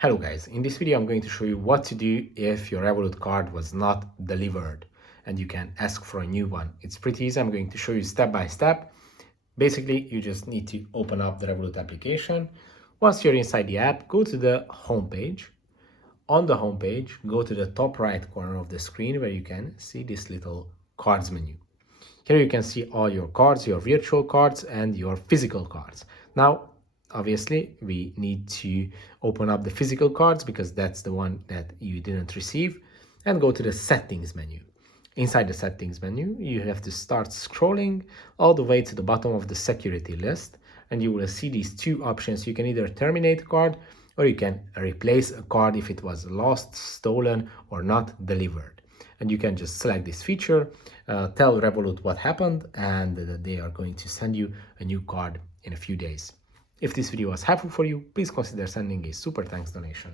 Hello guys, in this video I'm going to show you what to do if your Revolut card was not delivered and you can ask for a new one. It's pretty easy. I'm going to show you step by step. Basically, you just need to open up the Revolut application. Once you're inside the app, go to the home page. On the home page, go to the top right corner of the screen where you can see this little cards menu. Here you can see all your cards, your virtual cards and your physical cards. Now, obviously, we need to open up the physical cards because that's the one that you didn't receive, and go to the settings menu. Inside the settings menu, you have to start scrolling all the way to the bottom of the security list, and you will see these two options. You can either terminate a card or you can replace a card if it was lost, stolen, or not delivered. And you can just select this feature, tell Revolut what happened, and they are going to send you a new card in a few days. If this video was helpful for you, please consider sending a super thanks donation.